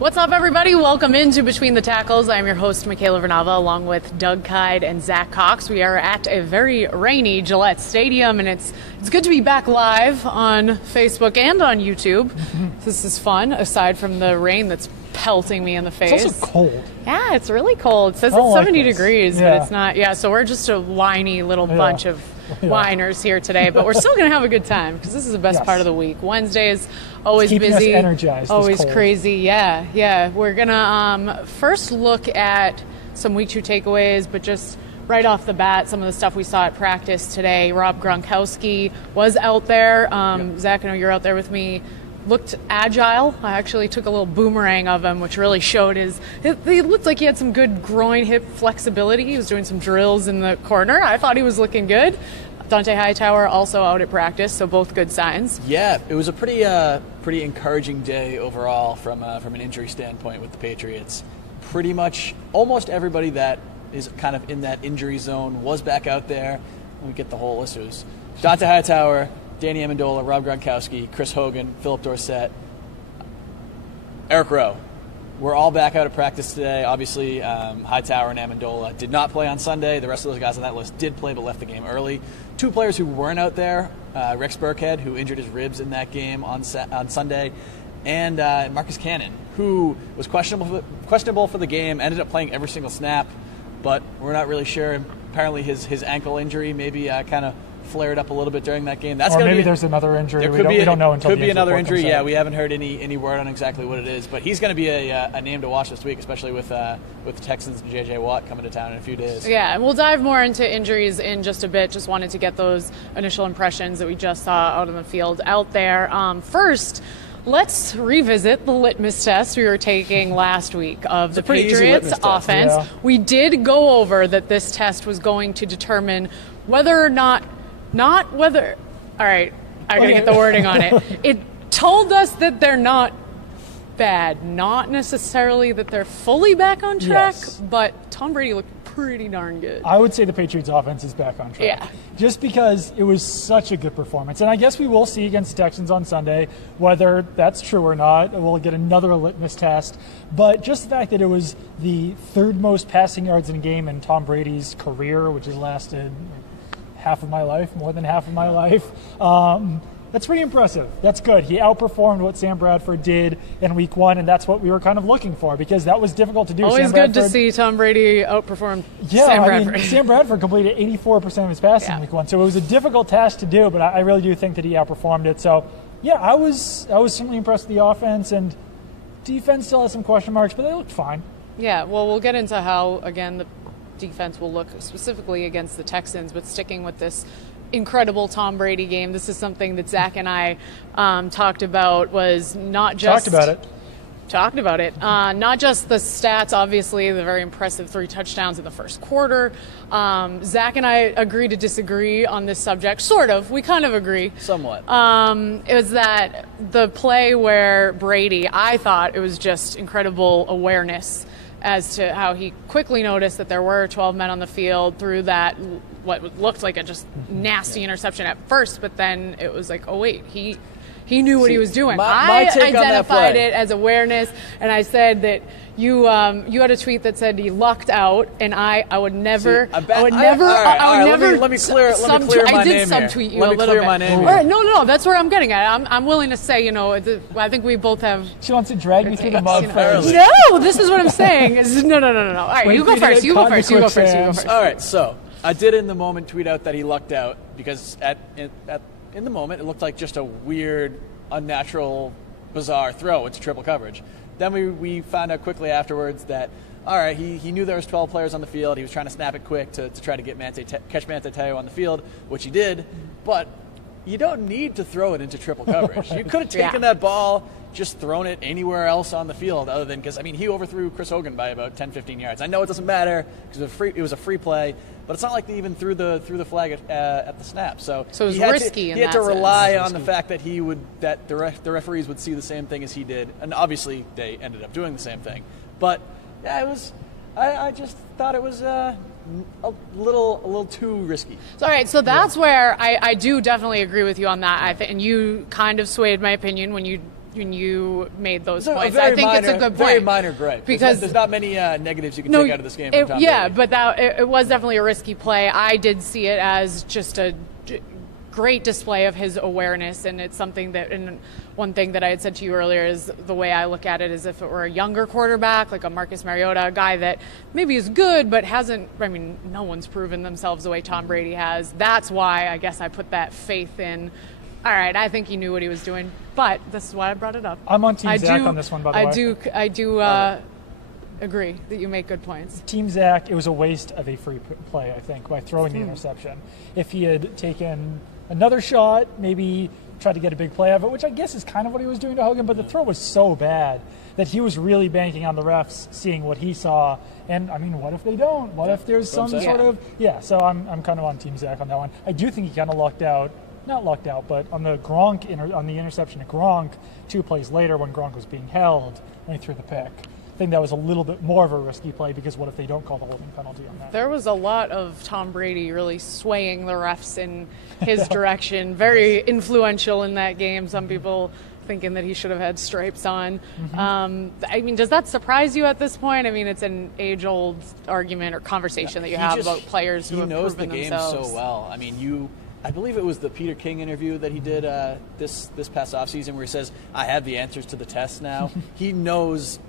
What's up, everybody? Welcome into Between the Tackles. I'm your host, Michaela Vernava, along with Doug Kyed and Zack. We are at a very rainy Gillette Stadium, and it's good to be back live on Facebook and on YouTube. This is fun, aside from the rain that's pelting me in the face. It's also cold. Yeah, it's really cold. It says it's 70 degrees, but it's not. Yeah, so we're just a whiny little bunch of whiners here today, but we're still going to have a good time because this is the best part of the week. Wednesday is always keeping busy, us energized, always crazy. Yeah. We're going to first look at some week 2 takeaways, but just right off the bat, some of the stuff we saw at practice today. Rob Gronkowski was out there. Zack, I know you're out there with me. Looked agile. I actually took a little boomerang of him, which really showed he looked like he had some good groin hip flexibility. He was doing some drills in the corner. I thought he was looking good. Dante Hightower also out at practice, so both good signs. Yeah, it was a pretty encouraging day overall from an injury standpoint with the Patriots. Pretty much almost everybody that is kind of in that injury zone was back out there. We get the whole list. It was Dante Hightower, Danny Amendola, Rob Gronkowski, Chris Hogan, Philip Dorsett, Eric Rowe. We're all back out at practice today. Obviously, Hightower and Amendola did not play on Sunday. The rest of those guys on that list did play but left the game early. 2 players who weren't out there, Rex Burkhead, who injured his ribs in that game on Sunday, and Marcus Cannon, who was questionable for the game, ended up playing every single snap, but we're not really sure. Apparently his ankle injury maybe kind of flared up a little bit during that game. There's another injury. We don't know until could be another injury. Yeah, we haven't heard any word on exactly what it is, but he's going to be a name to watch this week, especially with the Texans and J.J. Watt coming to town in a few days. Yeah, and we'll dive more into injuries in just a bit. Just wanted to get those initial impressions that we just saw out on the field out there. First, let's revisit the litmus test we were taking last week of the Patriots offense. Yeah. We did go over that this test was going to determine whether or not whether. All right, I gotta get the wording on it. It told us that they're not bad, not necessarily that they're fully back on track, but Tom Brady looked pretty darn good. I would say the Patriots offense is back on track. Yeah. Just because it was such a good performance. And I guess we will see against the Texans on Sunday whether that's true or not. We'll get another litmus test. But just the fact that it was the 3rd most passing yards in a game in Tom Brady's career, which has lasted more than half of my life. That's pretty impressive. That's good. He outperformed what Sam Bradford did in week 1, and that's what we were kind of looking for because that was difficult to do. Always good to see Tom Brady outperform Sam Bradford. Sam Bradford completed 84% of his passes in week 1, so it was a difficult task to do, but I really do think that he outperformed it. So, yeah, I was certainly impressed with the offense, and defense still has some question marks, but they looked fine. Yeah, well, we'll get into how, again, the defense will look specifically against the Texans, but sticking with this incredible Tom Brady game, this is something that Zack and I talked about. Was not just talked about it not just the stats, obviously the very impressive 3 touchdowns in the first quarter. Zack and I agree to disagree on this subject, sort of. We kind of agree somewhat. It was that the play where Brady, I thought it was just incredible awareness as to how he quickly noticed that there were 12 men on the field, through that what looked like a just nasty interception at first, but then it was like, oh wait, he knew what he was doing. My take identified it as awareness, and I said that you had a tweet that said he lucked out, and I would never. Let me clear my name here. I did subtweet you a little bit. Let me clear my name here. All right, no, that's where I'm getting at. I'm willing to say, I think we both have. She wants to drag me through the mud first. No, this is what I'm saying. No. All right, you go first. You go first. All right, so I did in the moment tweet out that he lucked out because in the moment it looked like just a weird, unnatural, bizarre throw into triple coverage. Then we found out quickly afterwards that, all right, he knew there was 12 players on the field. He was trying to snap it quick to try to get catch Manti Te'o on the field, which he did. But you don't need to throw it into triple coverage. You could have taken that ball, just thrown it anywhere else on the field other than because, he overthrew Chris Hogan by about 10, 15 yards. I know it doesn't matter because it was a free play, but it's not like they even threw the flag at the snap. So it was risky. He had to rely on the fact that the referees would see the same thing as he did, and obviously they ended up doing the same thing. But yeah, it was. I just thought it was a little too risky. All right, so that's where I do definitely agree with you on that. And you kind of swayed my opinion when you when you made those It's points. I think it's a good point. Very minor gripe. Because there's not many negatives you can take out of this game from Tom yeah, Brady. but it was definitely a risky play. I did see it as just a great display of his awareness, and it's something that, and one thing that I had said to you earlier is the way I look at it is if it were a younger quarterback, like a Marcus Mariota, a guy that maybe is good but hasn't, I mean, no one's proven themselves the way Tom Brady has. That's why I guess I put that faith in. All right, I think he knew what he was doing, but this is why I brought it up. I'm on Team Zack on this one, by the way. I do agree that you make good points. Team Zack, it was a waste of a free play, I think, by throwing the interception. If he had taken another shot, maybe tried to get a big play out of it, which I guess is kind of what he was doing to Hogan, but the throw was so bad that he was really banking on the refs seeing what he saw. And, I mean, what if they don't? What if there's some sort of... Yeah, so I'm kind of on Team Zack on that one. I do think he kind of lucked out. Not lucked out, but on the on the interception to Gronk, 2 plays later when Gronk was being held, when he threw the pick. I think that was a little bit more of a risky play because what if they don't call the holding penalty on that? There was a lot of Tom Brady really swaying the refs in his direction. Very influential in that game. Some people thinking that he should have had stripes on. I mean, does that surprise you at this point? I mean, it's an age-old argument or conversation that you have about players who have proven themselves. He knows the game so well. I mean, I believe it was the Peter King interview that he did this past offseason where he says, I have the answers to the test now. He knows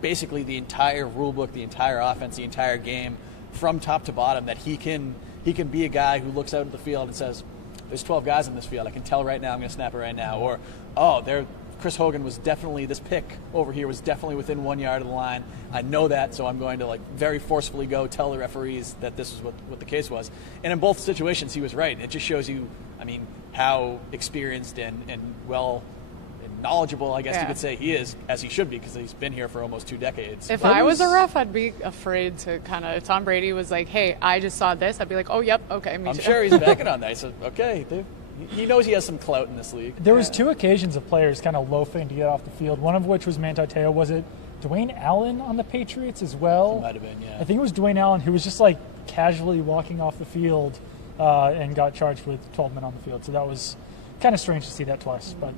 basically the entire rule book, the entire offense, the entire game from top to bottom, that he can be a guy who looks out at the field and says, there's 12 guys on this field. I can tell right now I'm going to snap it right now. Or, Chris Hogan was definitely, this pick over here was definitely within 1 yard of the line. I know that, so I'm going to very forcefully go tell the referees that this is what the case was. And in both situations, he was right. It just shows you, I mean, how experienced and well and knowledgeable, I guess you could say, he is, as he should be, because he's been here for almost 2 decades. If I was a ref, I'd be afraid to kind of, if Tom Brady was like, hey, I just saw this, I'd be like, oh, yep, okay, me too. I'm sure he's backing on that. He said, okay, he knows he has some clout in this league. There was 2 occasions of players kind of loafing to get off the field, one of which was Manti Te'o. Was it Dwayne Allen on the Patriots as well? It might have been, yeah. I think it was Dwayne Allen who was just casually walking off the field and got charged with 12 men on the field. So that was kind of strange to see that twice, but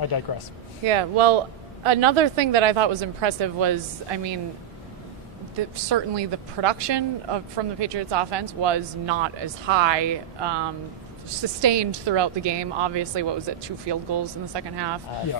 I digress. Yeah, well, another thing that I thought was impressive was, I mean, certainly the production from the Patriots offense was not as high, sustained throughout the game. Obviously, what was it, 2 field goals in the second half? 2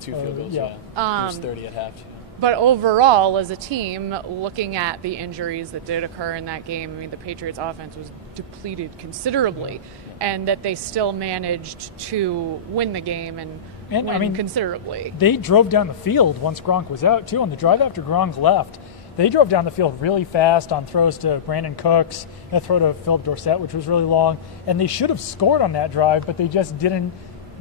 field goals, yeah. It was 30 at half. But overall, as a team, looking at the injuries that did occur in that game, I mean, the Patriots offense was depleted considerably, and that they still managed to win the game and win considerably. They drove down the field once Gronk was out, too. On the drive after Gronk left, they drove down the field really fast on throws to Brandon Cooks, and a throw to Philip Dorsett, which was really long. And they should have scored on that drive, but they just didn't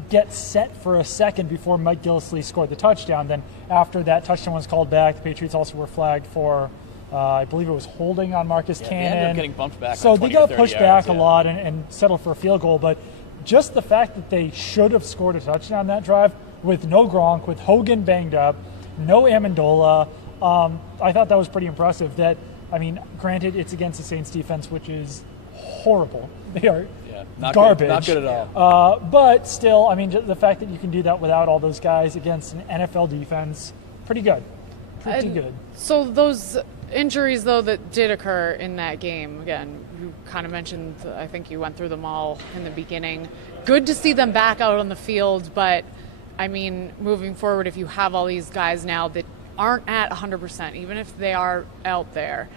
get set for a second before Mike Gillislee scored the touchdown. Then after that touchdown was called back, the Patriots also were flagged for, I believe it was holding on Marcus Cannon. They ended up getting bumped back. So they got pushed back a lot and settled for a field goal. But just the fact that they should have scored a touchdown that drive with no Gronk, with Hogan banged up, no Amendola, I thought that was pretty impressive. That, I mean, granted, it's against the Saints defense, which is horrible. They are garbage. Not good at all. But still, I mean, the fact that you can do that without all those guys against an NFL defense, pretty good. Pretty good. So those injuries, though, that did occur in that game, again, you kind of mentioned, I think you went through them all in the beginning. Good to see them back out on the field, but, I mean, moving forward, if you have all these guys now that aren't at 100%, even if they are out there,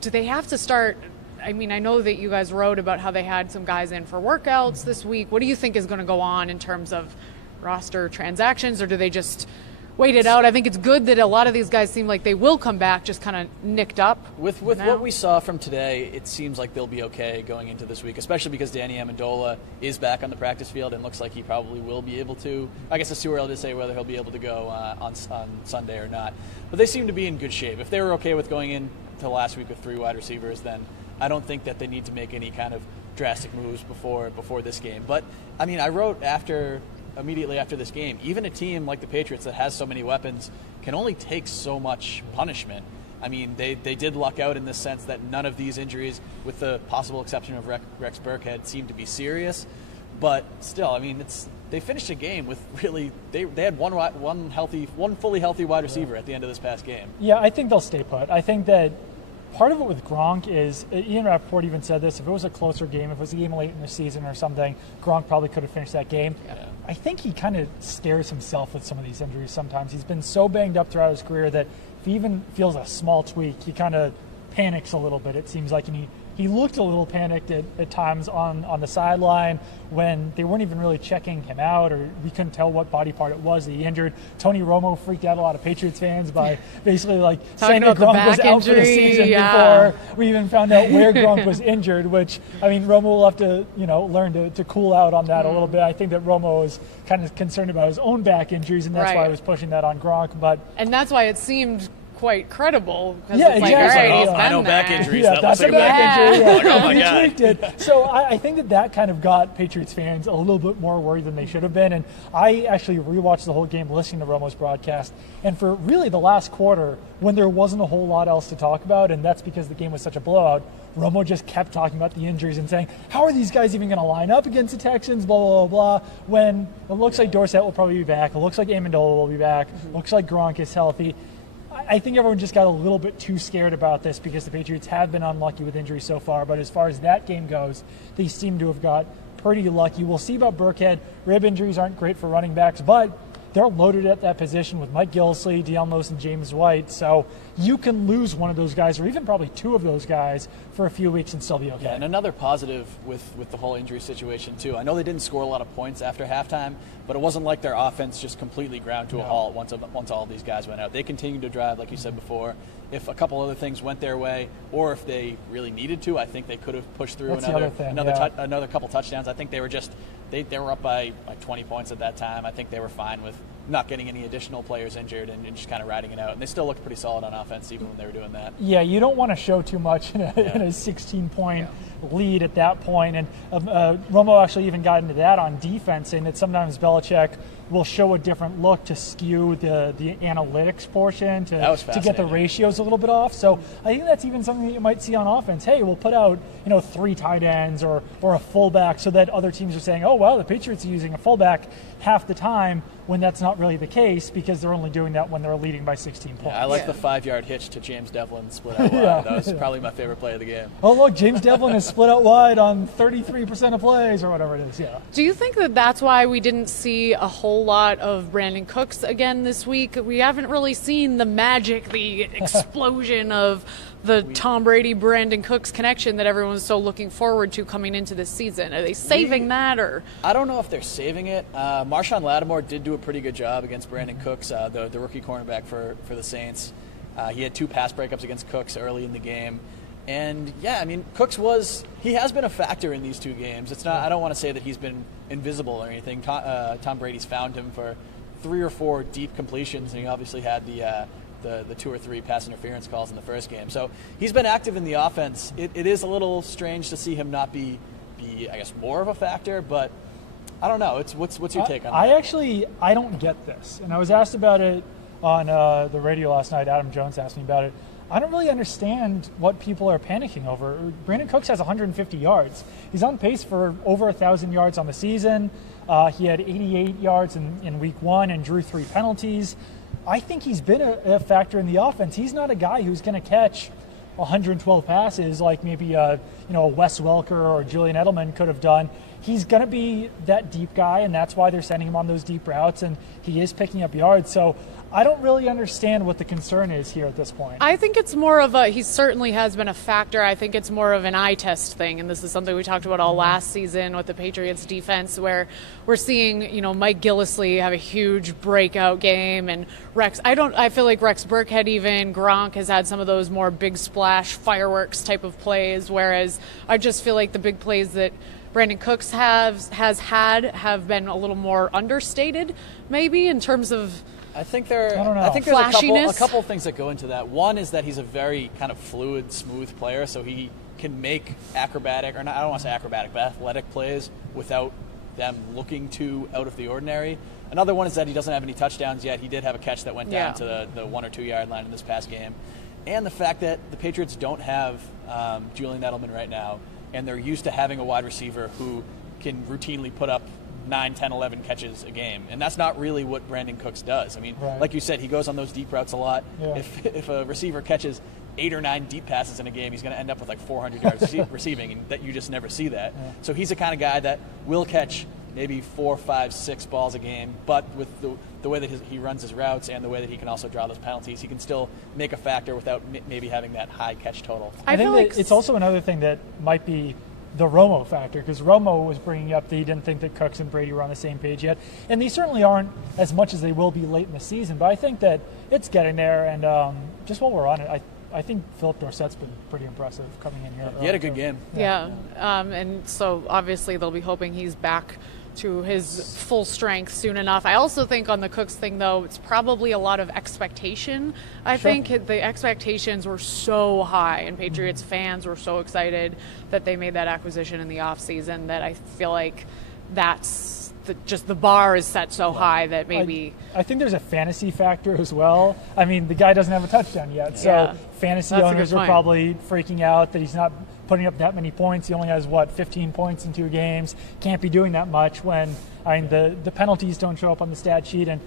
do they have to start? I mean, I know that you guys wrote about how they had some guys in for workouts this week. What do you think is going to go on in terms of roster transactions, or do they just wait it out? I think it's good that a lot of these guys seem like they will come back just kind of nicked up. With what we saw from today, it seems like they'll be okay going into this week, especially because Danny Amendola is back on the practice field and looks like he probably will be able to. I guess it's too early to say whether he'll be able to go on Sunday or not. But they seem to be in good shape. If they were okay with going into last week with 3 wide receivers, then I don't think that they need to make any kind of drastic moves before this game. But, I mean, I wrote immediately after this game, even a team like the Patriots that has so many weapons can only take so much punishment. I mean, they did luck out in the sense that none of these injuries, with the possible exception of Rex Burkhead, seemed to be serious. But still, I mean, they finished a game with really they had one fully healthy wide receiver at the end of this past game. Yeah, I think they'll stay put. I think that part of it with Gronk is, Ian Rappaport even said this, if it was a closer game, if it was a game late in the season or something, Gronk probably could have finished that game. Yeah. I think he kind of scares himself with some of these injuries sometimes. He's been so banged up throughout his career that if he even feels a small tweak, he kind of panics a little bit, it seems like, and he looked a little panicked at times on the sideline when they weren't even really checking him out, or we couldn't tell what body part it was that he injured. Tony Romo freaked out a lot of Patriots fans by basically saying that Gronk was out for the season before we even found out where Gronk was injured, which, I mean, Romo will have to, learn to cool out on that a little bit. I think that Romo was kind of concerned about his own back injuries, and that's why he was pushing that on Gronk. And that's why it seemed quite credible. Yeah, exactly. All right, he's I know been there. back injuries. Yeah, that's a back injury. Yeah. Oh my God. Tweaked it. So I think that kind of got Patriots fans a little bit more worried than they should have been. And I actually rewatched the whole game listening to Romo's broadcast. And for really the last quarter, when there wasn't a whole lot else to talk about, and that's because the game was such a blowout, Romo just kept talking about the injuries and saying, how are these guys even going to line up against the Texans, blah, blah, blah, blah, when it looks like Dorsett will probably be back. It looks like Amendola will be back. It looks like Gronk is healthy. I think everyone just got a little bit too scared about this because the Patriots have been unlucky with injuries so far. But as far as that game goes, they seem to have got pretty lucky. We'll see about Burkhead. Rib injuries aren't great for running backs, but they're loaded at that position with Mike Gillislee, Deion Lewis, and James White. So you can lose one of those guys, or even probably two of those guys, for a few weeks and still be okay. Yeah, and another positive with the whole injury situation, too. I know they didn't score a lot of points after halftime, but it wasn't like their offense just completely ground to a halt once all of these guys went out. They continued to drive, like you said before. If a couple other things went their way, or if they really needed to, I think they could have pushed through another couple touchdowns. I think they were they were up by 20 points at that time. I think they were fine with not getting any additional players injured and just kind of riding it out. And they still looked pretty solid on offense even when they were doing that. Yeah, you don't want to show too much in a 16-point lead at that point. And Romo actually even got into that on defense, saying that sometimes Belichick will show a different look to skew the analytics portion to get the ratios a little bit off. So I think that's even something that you might see on offense. Hey, we'll put out 3 tight ends or a fullback so that other teams are saying, oh, well, the Patriots are using a fullback half the time, when that's not really the case because they're only doing that when they're leading by 16 points. Yeah, I like the 5-yard hitch to James Devlin split out wide. That was probably my favorite play of the game. Oh, look, James Devlin is split out wide on 33% of plays or whatever it is, Do you think that that's why we didn't see a whole lot of Brandon Cooks again this week? We haven't really seen the magic, the explosion of the Tom Brady-Brandon Cooks connection that everyone's so looking forward to coming into this season. Are they saving that? Or I don't know if they're saving it. Marshawn Lattimore did do a pretty good job against Brandon Cooks, the rookie cornerback for the Saints. He had 2 pass breakups against Cooks early in the game. And, yeah, I mean, Cooks he has been a factor in these 2 games. It's not. I don't want to say that he's been invisible or anything. Tom Brady's found him for 3 or 4 deep completions, and he obviously had the 2 or 3 pass interference calls in the first game. So he's been active in the offense. It is a little strange to see him not be I guess, more of a factor, but I don't know. What's your take on that? I don't get this. And I was asked about it on the radio last night. Adam Jones asked me about it. I don't really understand what people are panicking over. Brandon Cooks has 150 yards. He's on pace for over 1,000 yards on the season. He had 88 yards in week 1 and drew 3 penalties. I think he's been a factor in the offense. He's not a guy who's going to catch 112 passes like maybe Wes Welker or Julian Edelman could have done. He's going to be that deep guy, and that's why they're sending him on those deep routes, and he is picking up yards. So I don't really understand what the concern is here at this point. I think it's more of he certainly has been a factor. I think it's more of an eye test thing, and this is something we talked about all last season with the Patriots defense, where we're seeing, Mike Gillislee have a huge breakout game, and I feel like Rex Burkhead, even Gronk, has had some of those more big splash fireworks type of plays, whereas I just feel like the big plays that Brandon Cooks have been a little more understated, maybe, in terms of I think there's a couple things that go into that. One is that he's a very kind of fluid, smooth player, so he can make athletic plays without them looking too out of the ordinary. Another one is that he doesn't have any touchdowns yet. He did have a catch that went down to the 1 or 2 yard line in this past game. And the fact that the Patriots don't have Julian Edelman right now, and they're used to having a wide receiver who can routinely put up 9, 10, 11 catches a game. And that's not really what Brandon Cooks does. I mean, like you said, he goes on those deep routes a lot. Yeah. If a receiver catches 8 or 9 deep passes in a game, he's going to end up with like 400 yards receiving, and that you just never see that. Yeah. So he's the kind of guy that will catch maybe 4, 5, 6 balls a game, but with the way that he runs his routes and the way that he can also draw those penalties, he can still make a factor without maybe having that high catch total. I think that it's also another thing that might be the Romo factor, because Romo was bringing up that he didn't think that Cooks and Brady were on the same page yet, and they certainly aren't as much as they will be late in the season, but I think that it's getting there, and just while we're on it, I think Philip Dorsett's been pretty impressive coming in here. He had a good game. Yeah. And so obviously they'll be hoping he's back to his full strength soon enough. I also think on the Cooks thing, though, it's probably a lot of expectation. I think the expectations were so high, and Patriots fans were so excited that they made that acquisition in the offseason that I feel like that's just the bar is set so high that maybe... I think there's a fantasy factor as well. I mean, the guy doesn't have a touchdown yet, so fantasy owners are probably freaking out that he's not putting up that many points. He only has, 15 points in 2 games. Can't be doing that much when the penalties don't show up on the stat sheet. And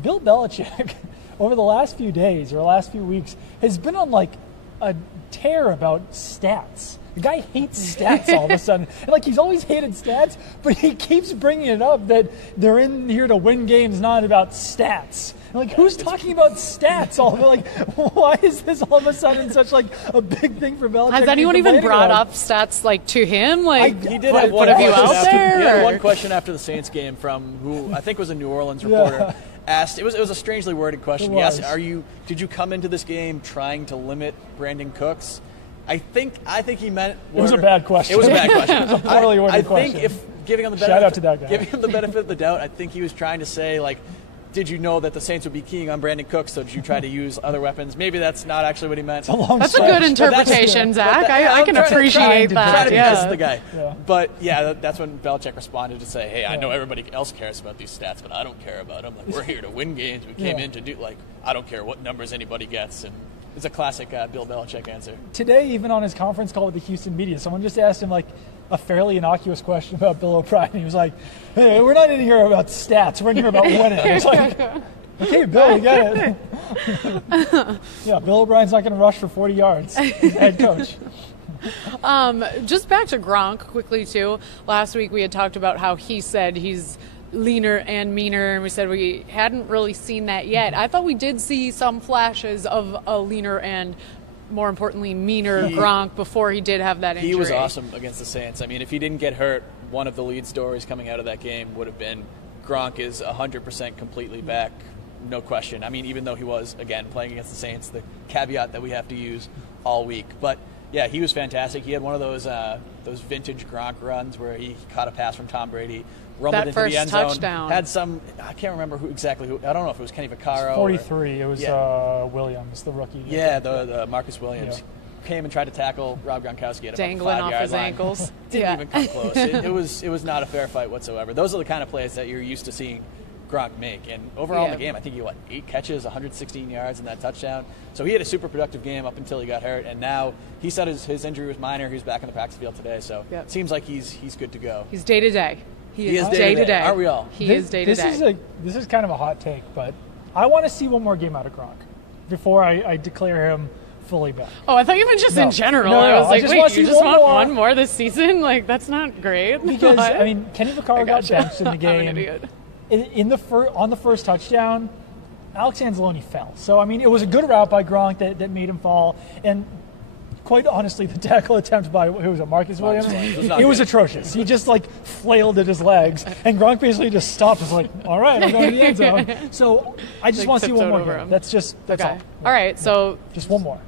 Bill Belichick, over the last few days or last few weeks, has been on like a tear about stats. The guy hates stats all of a sudden. And he's always hated stats, but he keeps bringing it up that they're in here to win games, not about stats. Who's talking about stats? Why is this all of a sudden such a big thing for Belichick? Has anyone even brought up stats to him? He did have one question after, he had one question after the Saints game from who I think was a New Orleans reporter. Asked, it was a strangely worded question. He asked, did you come into this game trying to limit Brandon Cooks? I think he meant... It was a bad question. It was a bad question. It was a poorly worded question. I think if giving him the benefit of the doubt, I think he was trying to say, did you know that the Saints would be keying on Brandon Cooks, so did you try to use other weapons? Maybe that's not actually what he meant. That's a good interpretation, Zach. I can appreciate that. Try to be nice to the guy. Yeah. But, that's when Belichick responded to say, hey, I know everybody else cares about these stats, but I don't care about them. We're here to win games. We came in to do, I don't care what numbers anybody gets. And it's a classic Bill Belichick answer. Today, even on his conference call with the Houston media, someone just asked him, a fairly innocuous question about Bill O'Brien. He was like, hey, we're not in here about stats. We're in here about winning. It's okay, Bill, you get it. Bill O'Brien's not going to rush for 40 yards. He's the head coach. Just back to Gronk quickly, too. Last week we had talked about how he said he's leaner and meaner, and we said we hadn't really seen that yet. I thought we did see some flashes of a leaner and, more importantly, meaner Gronk before he did have that injury. He was awesome against the Saints. I mean, if he didn't get hurt, one of the lead stories coming out of that game would have been Gronk is 100% completely back, no question. I mean, even though he was, again, playing against the Saints, the caveat that we have to use all week. But, yeah, he was fantastic. He had one of those vintage Gronk runs where he caught a pass from Tom Brady, rumbled into the end zone. Touchdown. Had some, I can't remember who. I don't know if it was Kenny Vaccaro. 43. It was Williams, the rookie. Yeah, the Marcus Williams. Came and tried to tackle Rob Gronkowski at dangling about 5 off his line. ankles. Didn't even come close. It was not a fair fight whatsoever. Those are the kind of plays that you're used to seeing Gronk make. And overall in the game, I think he 8 catches, 116 yards, and that touchdown. So he had a super productive game up until he got hurt, and now he said his injury was minor. He's back in the practice field today, so it seems like he's good to go. He's day to day. He is day to day. Aren't we all? He is day to day. This is kind of a hot take, but I want to see one more game out of Gronk before I declare him fully back. Oh, I thought you meant just in general. No, I was like, wait, you just want one more this season? That's not great. Because, Kenny Vaccaro got benched in the game. I'm an idiot. On the first touchdown, Alex Anzalone fell. So, it was a good route by Gronk that made him fall. And quite honestly, the tackle attempt by, who was it, Marcus Williams? It was atrocious. He just, flailed at his legs. And Gronk basically just stopped. Was like, all right, I'm going to the end zone. So, I just want to see one more game. That's all. All right, so. Just one more.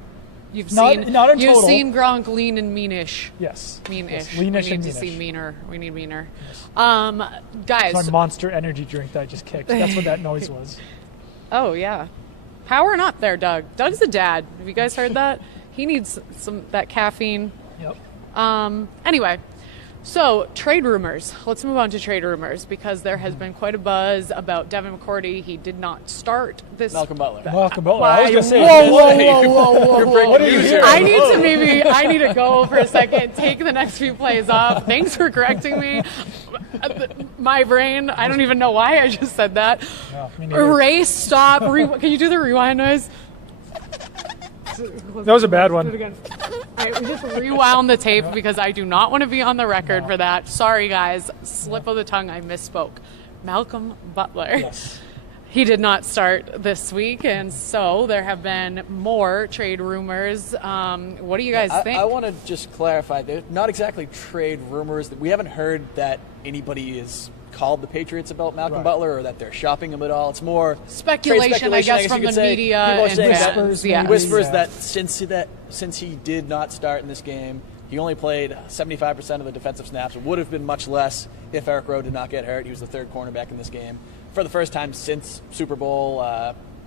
You've not in you've total. seen Gronk lean and meanish. Yes. Meanish. Yes. We need to see meaner. We need meaner. Yes. Guys. It's my Monster energy drink that I just kicked. That's what that noise was. Oh, yeah. Powering up there, Doug. Doug's a dad. Have you guys heard that? He needs that caffeine. Yep. Anyway. So, trade rumors. Let's move on to trade rumors because there has been quite a buzz about Devin McCourty. He did not start this. Malcolm Butler. I was going to say. Whoa. What are you hearing? I I need to go for a second, take the next few plays off. Thanks for correcting me. My brain, I don't even know why I just said that. Erase, stop. Can you do the rewind noise? That was a bad one. Do it again. All right, we just rewound the tape because I do not want to be on the record for that. Sorry, guys. Slip of the tongue, I misspoke. Malcolm Butler. Yes. He did not start this week, and so there have been more trade rumors. What do you guys think? I want to just clarify. They're not exactly trade rumors. We haven't heard that anybody is called the Patriots about Malcolm Butler or that they're shopping him at all. It's more speculation, I guess, from the media and whispers. Whispers that since he did not start in this game, he only played 75% of the defensive snaps. It would have been much less if Eric Rowe did not get hurt. He was the third cornerback in this game for the first time since Super Bowl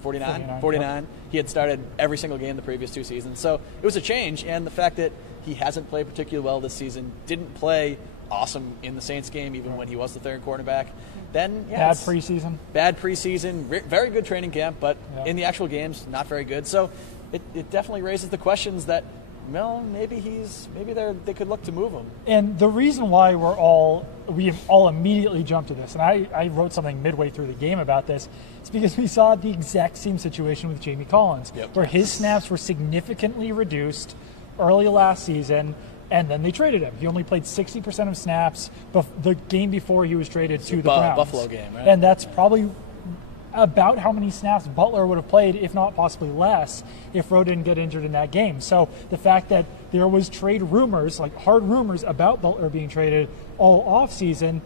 49. He had started every single game the previous 2 seasons. So it was a change, and the fact that he hasn't played particularly well this season, didn't play awesome in the Saints game, even when he was the third quarterback. Then, bad preseason. Very good training camp, but in the actual games, not very good. So it definitely raises the questions that, well, maybe they could look to move him. And the reason why we've all immediately jumped to this, and I wrote something midway through the game about this, is because we saw the exact same situation with Jamie Collins, where his snaps were significantly reduced early last season. And then they traded him. He only played 60% of snaps the game before he was traded to the Browns. Buffalo game, right? And that's probably about how many snaps Butler would have played, if not possibly less, if Rowe didn't get injured in that game. So the fact that there was trade rumors, like hard rumors about Butler being traded all offseason,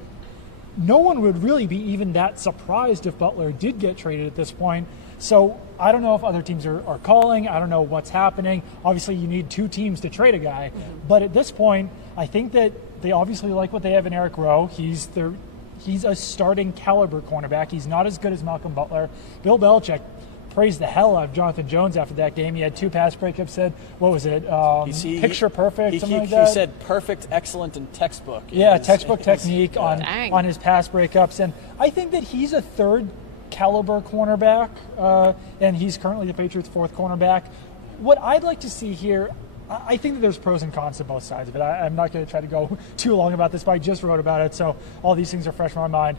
no one would really be even that surprised if Butler did get traded at this point. So I don't know if other teams are calling. I don't know what's happening. Obviously, you need 2 teams to trade a guy. But at this point, I think that they obviously like what they have in Eric Rowe. He's a starting caliber cornerback. He's not as good as Malcolm Butler. Bill Belichick praised the hell out of Jonathan Jones after that game. He had 2 pass breakups. Said, what was it? Picture perfect, something like that. He said perfect, excellent, and textbook. Textbook technique on his pass breakups. And I think that he's a third caliber cornerback, and he's currently the Patriots' 4th cornerback. What I'd like to see here, I think that there's pros and cons to both sides of it. I'm not going to try to go too long about this, but I just wrote about it, so all these things are fresh in my mind.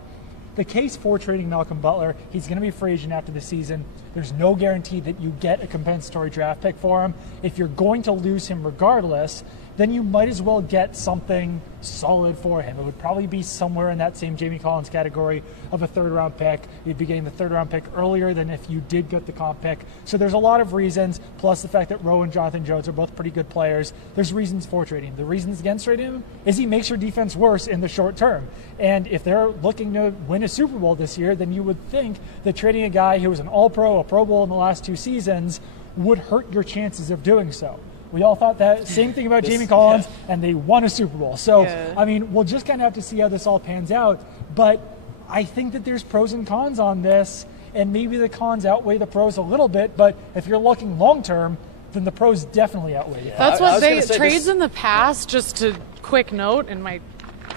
The case for trading Malcolm Butler, he's going to be a free agent after the season. There's no guarantee that you get a compensatory draft pick for him. If you're going to lose him regardless, then you might as well get something solid for him. It would probably be somewhere in that same Jamie Collins category of a 3rd-round pick. You'd be getting the 3rd-round pick earlier than if you did get the comp pick. So there's a lot of reasons, plus the fact that Rowe and Jonathan Jones are both pretty good players. There's reasons for trading him. The reasons against trading him is he makes your defense worse in the short term. And if they're looking to win a Super Bowl this year, then you would think that trading a guy who was an All-Pro, a Pro Bowl in the last 2 seasons would hurt your chances of doing so. We all thought that same thing about Jamie Collins, and they won a Super Bowl. So, I mean, we'll just kind of have to see how this all pans out. But I think that there's pros and cons on this, and maybe the cons outweigh the pros a little bit. But if you're looking long-term, then the pros definitely outweigh it. That's what trades in the past, just a quick note, and my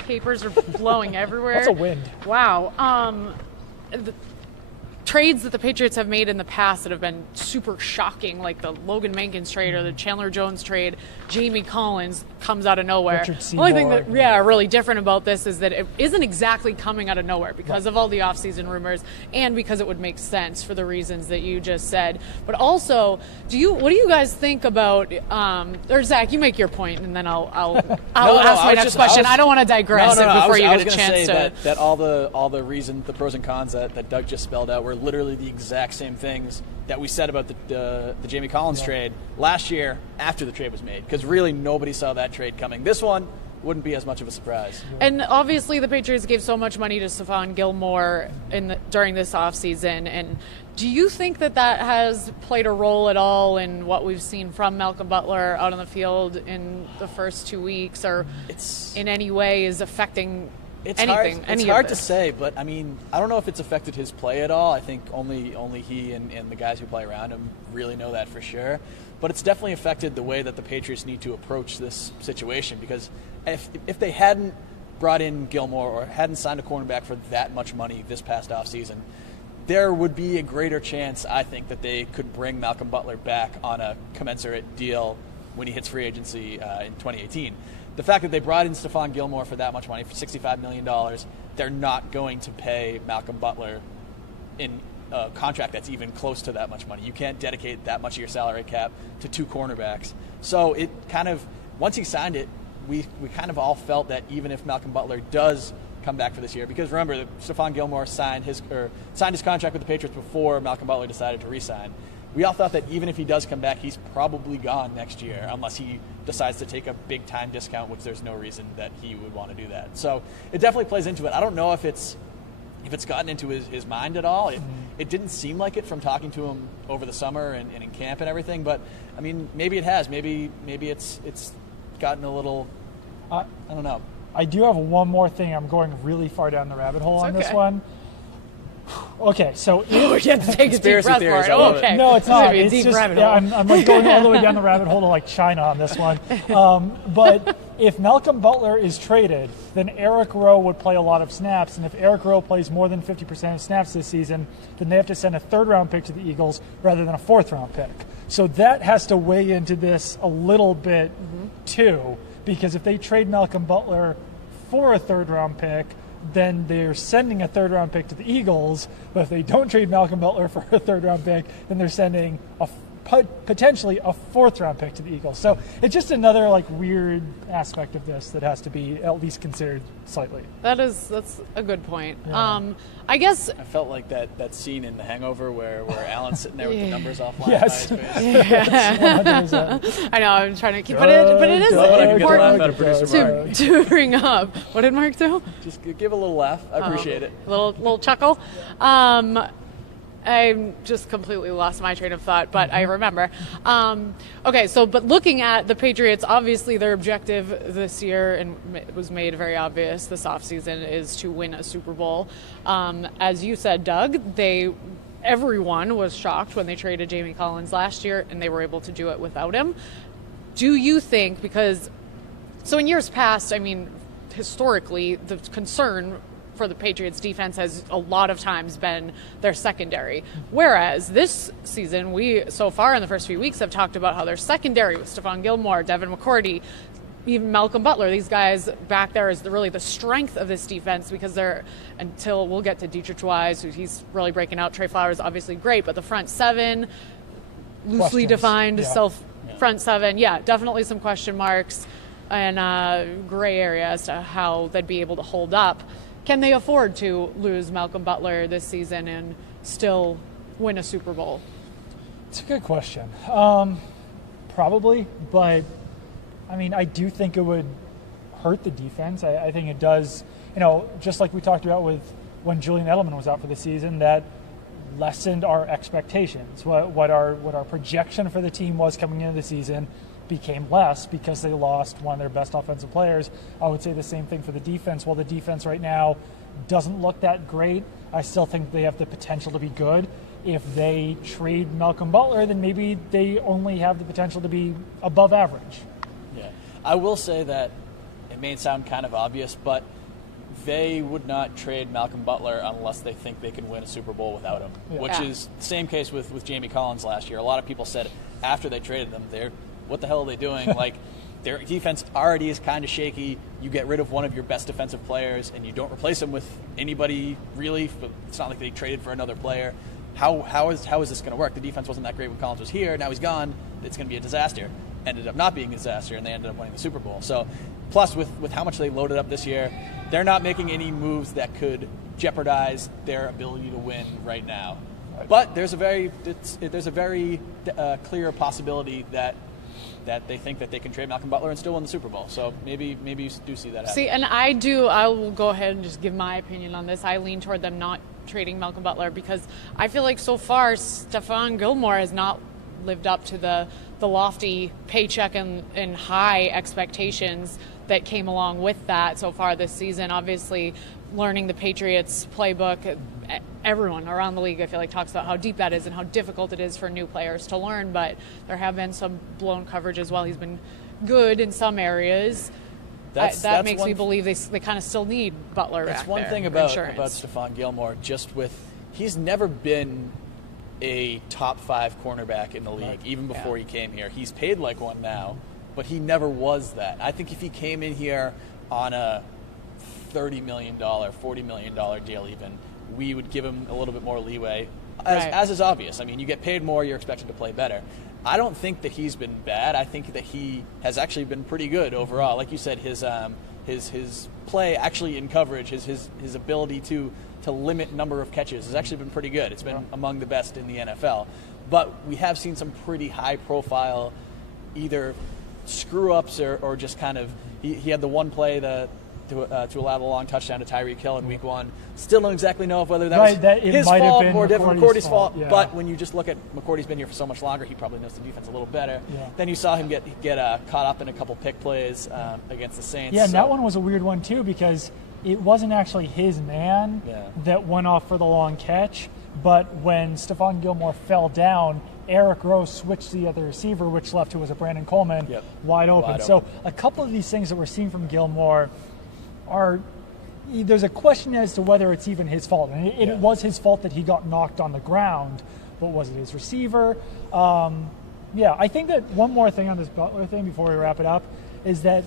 papers are blowing everywhere. That's a wind. Wow. Trades that the Patriots have made in the past that have been super shocking, like the Logan Mankins trade or the Chandler Jones trade, Jamie Collins comes out of nowhere. The only thing that really different about this is that it isn't exactly coming out of nowhere because of all the offseason rumors and because it would make sense for the reasons that you just said. But also, what do you guys think about? Or Zach, you make your point, and then I'll ask my next question. I don't want to digress before you get a chance to. That all the reasons, the pros and cons that Doug just spelled out were literally the exact same things that we said about the Jamie Collins trade last year after the trade was made, because really nobody saw that trade coming. This one wouldn't be as much of a surprise. And obviously the Patriots gave so much money to Stephon Gilmore during this offseason, and do you think that has played a role at all in what we've seen from Malcolm Butler out on the field in the first 2 weeks, or in any way is affecting It's anything? hard to say, but I mean, I don't know if it's affected his play at all. I think only he and the guys who play around him really know that for sure. But it's definitely affected the way that the Patriots need to approach this situation, because if they hadn't brought in Gilmore or hadn't signed a cornerback for that much money this past offseason, there would be a greater chance, I think, that they could bring Malcolm Butler back on a commensurate deal when he hits free agency in 2018. The fact that they brought in Stephon Gilmore for that much money, for $65 million, they're not going to pay Malcolm Butler in a contract that's even close to that much money. You can't dedicate that much of your salary cap to 2 cornerbacks. So it kind of, once he signed it, we kind of all felt that even if Malcolm Butler does come back for this year, because remember, Stephon Gilmore signed his contract with the Patriots before Malcolm Butler decided to re-sign. We all thought that even if he does come back, he's probably gone next year unless he decides to take a big-time discount, which there's no reason that he would want to do that. So it definitely plays into it. I don't know if it's gotten into his mind at all. It didn't seem like it from talking to him over the summer and in camp and everything, but, I mean, maybe it has. Maybe it's gotten a little, I don't know. I do have one more thing. I'm going really far down the rabbit hole on this one. Okay, so you have to take a deep breath for it. Oh, okay. No, it's not. It's deep just, rabbit hole. I'm like going all the way down the rabbit hole to like China on this one. But if Malcolm Butler is traded, then Eric Rowe would play a lot of snaps, and if Eric Rowe plays more than 50% of snaps this season, then they have to send a 3rd-round pick to the Eagles rather than a 4th-round pick. So that has to weigh into this a little bit too, because if they trade Malcolm Butler for a 3rd-round pick, then they're sending a 3rd-round pick to the Eagles. But if they don't trade Malcolm Butler for a 3rd-round pick, then they're sending potentially a 4th-round pick to the Eagles. So it's just another like weird aspect of this that has to be at least considered slightly. That's a good point. Yeah. I guess I felt like that scene in The Hangover where Alan's sitting there with the numbers offline. Yes. I know, I'm trying to keep, but it is important to bring up. What did Mark do? Just give a little laugh. I appreciate it. Little chuckle. I just completely lost my train of thought, but I remember. Okay, but looking at the Patriots, obviously their objective this year, and it was made very obvious this offseason, is to win a Super Bowl. As you said, Doug, everyone was shocked when they traded Jamie Collins last year, and they were able to do it without him. Do you think, so in years past, I mean, historically, the concern for the Patriots defense has a lot of times been their secondary. Whereas this season, we so far in the first few weeks have talked about how their secondary with Stephon Gilmore, Devin McCourty, even Malcolm Butler, these guys back there is really the strength of this defense, because until we'll get to Dietrich Wise, who he's really breaking out. Trey Flowers obviously great, but the front 7, loosely defined front 7, definitely some question marks and gray area as to how they'd be able to hold up. Can they afford to lose Malcolm Butler this season and still win a Super Bowl? It's a good question. Probably, but I mean, I do think it would hurt the defense. I think it does, just like we talked about with when Julian Edelman was out for the season, that lessened our expectations. What our projection for the team was coming into the season became less because they lost one of their best offensive players. I would say the same thing for the defense. While the defense right now doesn't look that great, I still think they have the potential to be good. If they trade Malcolm Butler, then maybe they only have the potential to be above average. Yeah. I will say that it may sound kind of obvious, but they would not trade Malcolm Butler unless they think they can win a Super Bowl without him, which is the same case with Jamie Collins last year. A lot of people said after they traded them, what the hell are they doing? Like, their defense already is kind of shaky. You get rid of one of your best defensive players, and you don't replace him with anybody, really. It's not like they traded for another player. How is this going to work? The defense wasn't that great when Collins was here. Now he's gone. It's going to be a disaster. Ended up not being a disaster, and they ended up winning the Super Bowl. So, plus, with how much they loaded up this year, they're not making any moves that could jeopardize their ability to win right now. But there's a very clear possibility that they think that they can trade Malcolm Butler and still win the Super Bowl. So maybe you do see that happen. See, and I will go ahead and just give my opinion on this. I lean toward them not trading Malcolm Butler because I feel like so far Stephon Gilmore has not lived up to the lofty paycheck and high expectations that came along with that so far this season. Obviously, learning the Patriots playbook, everyone around the league, I feel like, talks about how deep that is and how difficult it is for new players to learn, but there have been some blown coverages while he's been good in some areas. That makes me believe they kind of still need Butler back there. That's one thing about Stephon Gilmore, he's never been a top 5 cornerback in the league, even before he came here. He's paid like one now, but he never was that. I think if he came in here on a $30 million, $40 million deal even, we would give him a little bit more leeway, as is obvious. I mean, you get paid more, you're expected to play better. I don't think that he's been bad. I think that he has actually been pretty good overall. Like you said, his play actually in coverage, his ability to limit number of catches has actually been pretty good. It's been among the best in the NFL. But we have seen some pretty high-profile either screw-ups or just kind of he had the one play to allow the long touchdown to Tyreek Hill in Week 1. Still don't exactly know if whether that was his fault or McCourty's fault. Yeah. But when you just look at McCourty's been here for so much longer, he probably knows the defense a little better. Yeah. Then you saw him get caught up in a couple pick plays against the Saints. Yeah, and that one was a weird one too because it wasn't actually his man that went off for the long catch, but when Stephon Gilmore fell down, Eric Rowe switched to the other receiver, which left who was a Brandon Coleman wide open. So a couple of these things that we're seeing from Gilmore there's a question as to whether it's even his fault. And it was his fault that he got knocked on the ground, but was it his receiver? I think that one more thing on this Butler thing before we wrap it up is that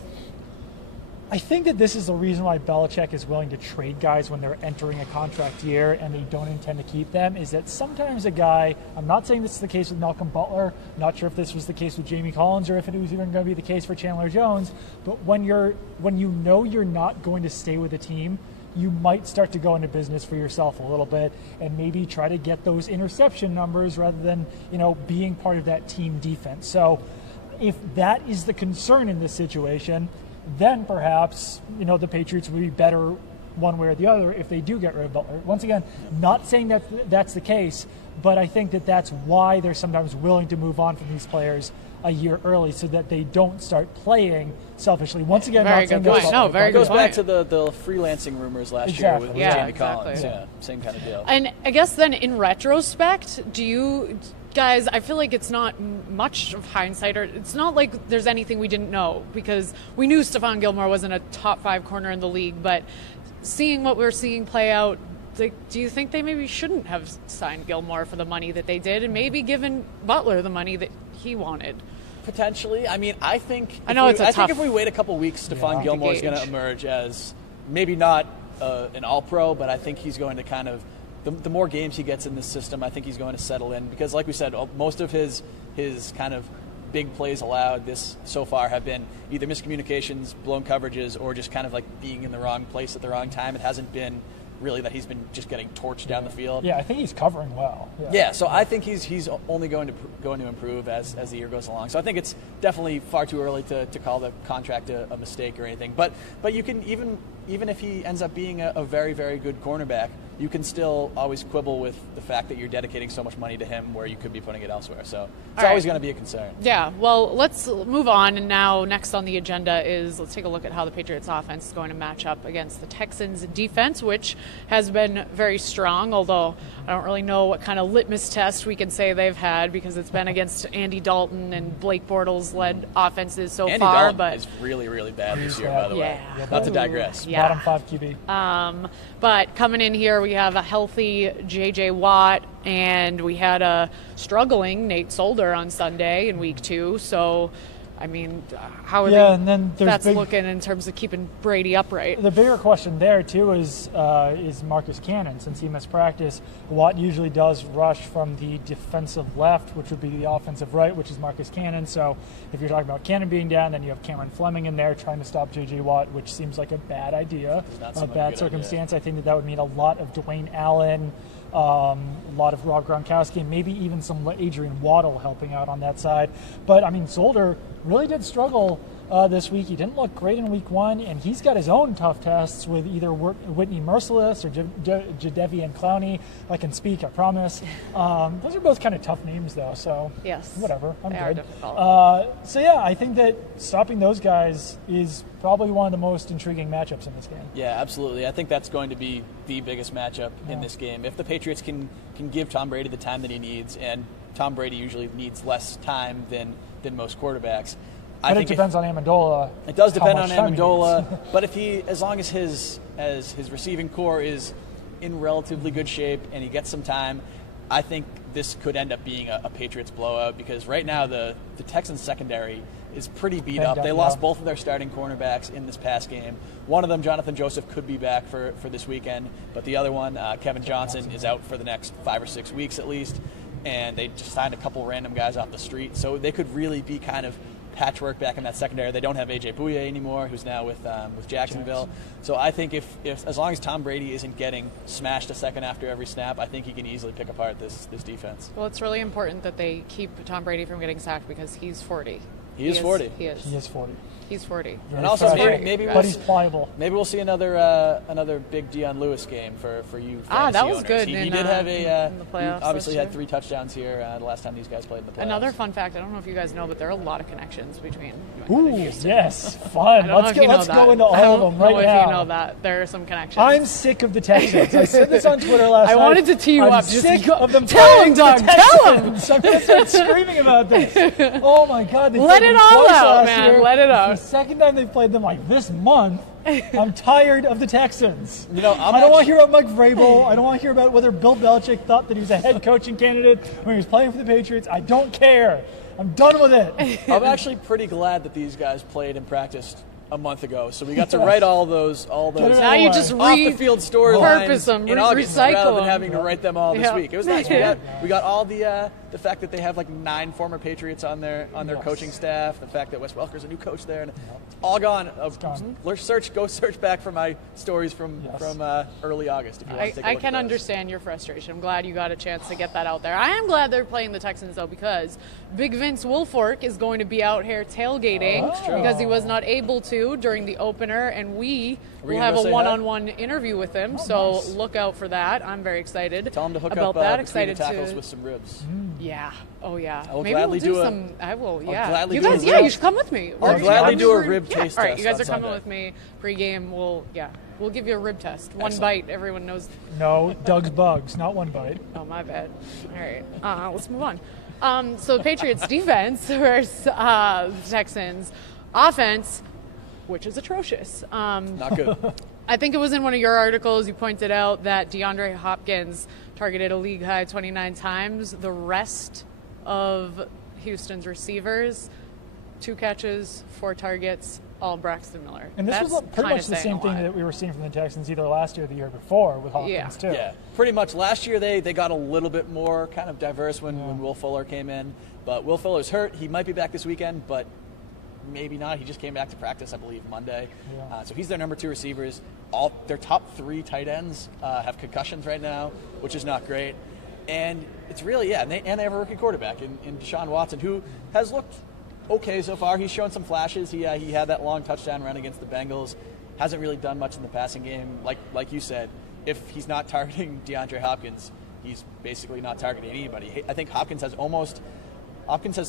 I think that this is the reason why Belichick is willing to trade guys when they're entering a contract year and they don't intend to keep them, is that sometimes a guy, I'm not saying this is the case with Malcolm Butler, not sure if this was the case with Jamie Collins or if it was even going to be the case for Chandler Jones, but when you know you're not going to stay with a team, you might start to go into business for yourself a little bit and maybe try to get those interception numbers rather than, being part of that team defense. So if that is the concern in this situation, then perhaps, the Patriots would be better one way or the other if they do get rid of Butler. Once again, not saying that that's the case, but I think that that's why they're sometimes willing to move on from these players a year early so that they don't start playing selfishly. Once again, very good point. Very good point. It goes back to the freelancing rumors last year with Jamie Collins. Yeah, same kind of deal. And I guess then in retrospect, do you guys, I feel like it's not much of hindsight, or it's not like there's anything we didn't know, because we knew Stephon Gilmore wasn't a top 5 corner in the league, but seeing what we're seeing play out, do you think they maybe shouldn't have signed Gilmore for the money that they did and maybe given Butler the money that he wanted? Potentially. I mean, I think if we wait a couple weeks, Stephon Gilmore is going to emerge as maybe not an all-pro, but I think he's going to kind of, the more games he gets in this system, I think he's going to settle in, because like we said, most of his kind of big plays allowed this so far have been either miscommunications, blown coverages, or just kind of like being in the wrong place at the wrong time. It hasn't been really that he's been just getting torched down the field. Yeah, I think he's covering well. Yeah, so I think he's only going to improve as the year goes along. So I think it's definitely far too early to call the contract a mistake or anything. But you can even if he ends up being a very, very good cornerback, you can still always quibble with the fact that you're dedicating so much money to him where you could be putting it elsewhere. So it's always going to be a concern. Yeah, well, let's move on. And now next on the agenda is let's take a look at how the Patriots offense is going to match up against the Texans defense, which has been very strong, although I don't really know what kind of litmus test we can say they've had, because it's been against Andy Dalton and Blake Bortles-led offenses so Andy far. Dalton but is really, really bad this year, by the way. Not to digress. Yeah. Bottom 5 QB. But coming in here, we have a healthy J.J. Watt, and we had a struggling Nate Solder on Sunday in Week 2. So, I mean, how are that's looking in terms of keeping Brady upright? The bigger question there, too, is Marcus Cannon. Since he missed practice, Watt usually does rush from the defensive left, which would be the offensive right, which is Marcus Cannon. So if you're talking about Cannon being down, then you have Cameron Fleming in there trying to stop J.J. Watt, which seems like a bad idea, a bad circumstance. Idea. I think that would mean a lot of Dwayne Allen, a lot of Rob Gronkowski, and maybe even some Adrian Waddle helping out on that side. But, I mean, Solder really did struggle this week. He didn't look great in Week 1, and he's got his own tough tests with either Whitney Merciless or Jadeveon Clowney. I can speak, I promise. Those are both kind of tough names, though, so yes, whatever. I'm they good. are difficult. So, yeah, I think that stopping those guys is probably one of the most intriguing matchups in this game. Yeah, absolutely. I think that's going to be the biggest matchup in this game. If the Patriots can give Tom Brady the time that he needs, and Tom Brady usually needs less time than most quarterbacks. But it depends on Amendola. It does depend on Amendola, but if as long as his receiving core is in relatively good shape and he gets some time, I think this could end up being a Patriots blowout, because right now the Texans secondary is pretty beat up. They lost both of their starting cornerbacks in this past game. One of them, Jonathan Joseph, could be back for this weekend, but the other one, Kevin Johnson, is out for the next 5 or 6 weeks at least, and they just signed a couple random guys off the street, so they could really be kind of patchwork back in that secondary. They don't have A.J. Bouye anymore, who's now with Jacksonville. So I think if as long as Tom Brady isn't getting smashed a second after every snap, I think he can easily pick apart this defense. Well, it's really important that they keep Tom Brady from getting sacked because he's 40. He is 40. He is 40. He's 40. And also, maybe but he's pliable. Maybe we'll see another big Deion Lewis game for you fantasy that was owners. good. He did have in the playoffs. He obviously had 3 touchdowns here the last time these guys played in the playoffs. Another fun fact, I don't know if you guys know, but there are a lot of connections between Ooh, and Houston. yes, fun. Let's go into all of them right now. I don't know if you know that. There are some connections. I'm sick of the Texans. I said this on Twitter last night. I wanted to tee you up. I'm sick of them tell him, Doug. Tell him. I'm going to start screaming about this. Oh, my God. Let it all out, man. Let it out. The second time they played them like this month, I'm tired of the Texans. You know, I don't want to hear about Mike Vrabel. I don't want to hear about whether Bill Belichick thought that he was a head coaching candidate when he was playing for the Patriots. I don't care. I'm done with it. I'm actually pretty glad that these guys played and practiced a month ago, so we got to write all those now you just off the field storylines them, in August recycle rather than them. having to write them all this week. It was nice. We got all the fact that they have like 9 former Patriots on their coaching staff. The fact that Wes Welker's a new coach there, and it's all gone. Go search back for my stories from early August. If you want to take a I look can at those. understand your frustration. I'm glad you got a chance to get that out there. I am glad they're playing the Texans though, because Big Vince Wilfork is going to be out here tailgating because he was not able to during the opener, and we will have a one-on-one interview with him. So look out for that. I'm very excited. Tell him to hook about up that. Between the Excited tackles to with some ribs. Yeah. Oh yeah. I will Maybe gladly we'll do some. I will. Yeah. gladly You do a guys. rib- Yeah. You should come with me. I'll gladly do a rib taste All right. You test guys are on coming Sunday. with me pre-game. We'll give you a rib test. One Excellent. bite. Everyone knows. No, Doug's Bugs, not one bite. Oh, my bad. All right. Let's move on. So the Patriots defense versus the Texans offense, which is atrocious. Not good. I think it was in one of your articles you pointed out that DeAndre Hopkins targeted a league high 29 times. The rest of Houston's receivers, 2 catches, 4 targets, all Braxton Miller. And this was pretty much the same thing that we were seeing from the Texans either last year or the year before with Hopkins, too. Yeah, pretty much. Last year they got a little bit more kind of diverse when Will Fuller came in. But Will Fuller's hurt. He might be back this weekend, but maybe not. He just came back to practice, I believe, Monday. Yeah. So he's their number 2 receivers. All their top 3 tight ends have concussions right now, which is not great. And it's really, and they have a rookie quarterback in Deshaun Watson, who has looked okay so far. He's shown some flashes. He had that long touchdown run against the Bengals. Hasn't really done much in the passing game. Like you said, if he's not targeting DeAndre Hopkins, he's basically not targeting anybody. I think Hopkins has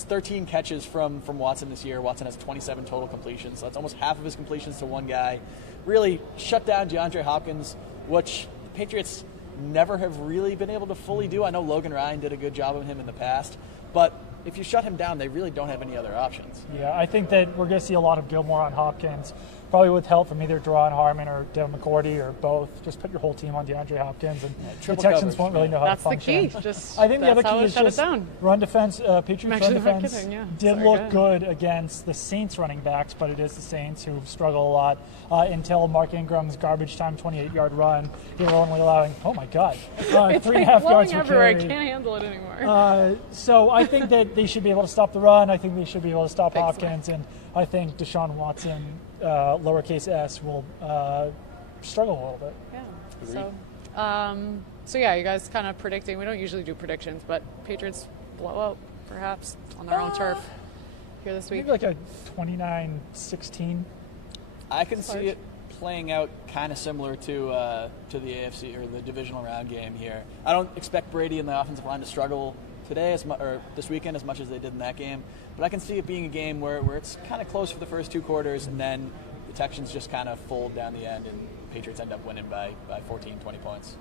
13 catches from Watson this year. Watson has 27 total completions, so that's almost half of his completions to one guy. Really shut down DeAndre Hopkins, which the Patriots never have really been able to fully do. I know Logan Ryan did a good job of him in the past, but if you shut him down, they really don't have any other options. Yeah, I think that we're going to see a lot of Gilmore on Hopkins, probably with help from either Deron Harmon or Devin McCourty or both. Just put your whole team on DeAndre Hopkins, and the Texans won't really know how to function. That's the key. I think the other key is just run defense. Patriots run defense did look good against the Saints running backs, but it is the Saints who struggle a lot until Mark Ingram's garbage time 28-yard run. They were only allowing, oh my God, 3.5 yards per carry. I can't handle it anymore. So I think that they should be able to stop the run. I think they should be able to stop Hopkins, and I think Deshaun Watson, lowercase s, will struggle a little bit. Yeah. So yeah, you guys kind of predicting. We don't usually do predictions, but Patriots blow out perhaps on their own turf here this week. Maybe like a 29-16. I can see it playing out kind of similar to the AFC or the divisional round game here. I don't expect Brady and the offensive line to struggle today or this weekend as much as they did in that game, but I can see it being a game where it's kind of close for the first 2 quarters, and then the Texans just kind of fold down the end, and the Patriots end up winning by 14, 20 points.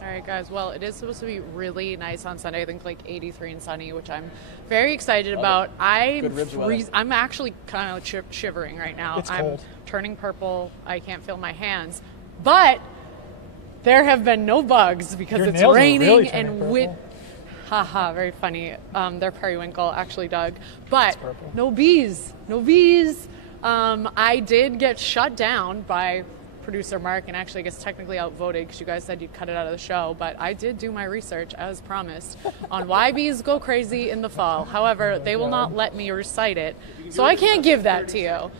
All right, guys. Well, it is supposed to be really nice on Sunday. I think like 83 and sunny, which I'm very excited about. I'm actually kind of shivering right now. It's cold. I'm turning purple. I can't feel my hands. But there have been no bugs because Your it's nails are raining really and turning with. purple. Haha, very funny. They're periwinkle, actually, Doug. But no bees. No bees. I did get shut down by producer Mark, and actually I guess technically outvoted because you guys said you'd cut it out of the show, but I did do my research as promised on why bees go crazy in the fall. However, they will not let me recite it, so I can't give that to you.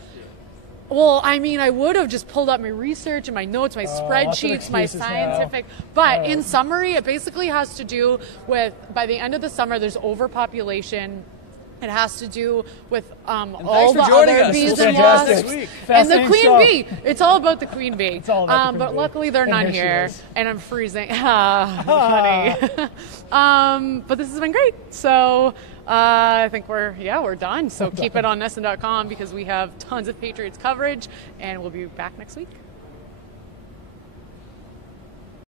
Well, I mean, I would have just pulled up my research and my notes, my spreadsheets, my scientific. But in summary, it basically has to do with, by the end of the summer, there's overpopulation. It has to do with all the other bees and wasps. And the queen bee. It's all about the queen bee. But luckily they're not here. And I'm freezing. Funny. But this has been great. So I think we're done. So keep it on NESN.com because we have tons of Patriots coverage. And we'll be back next week.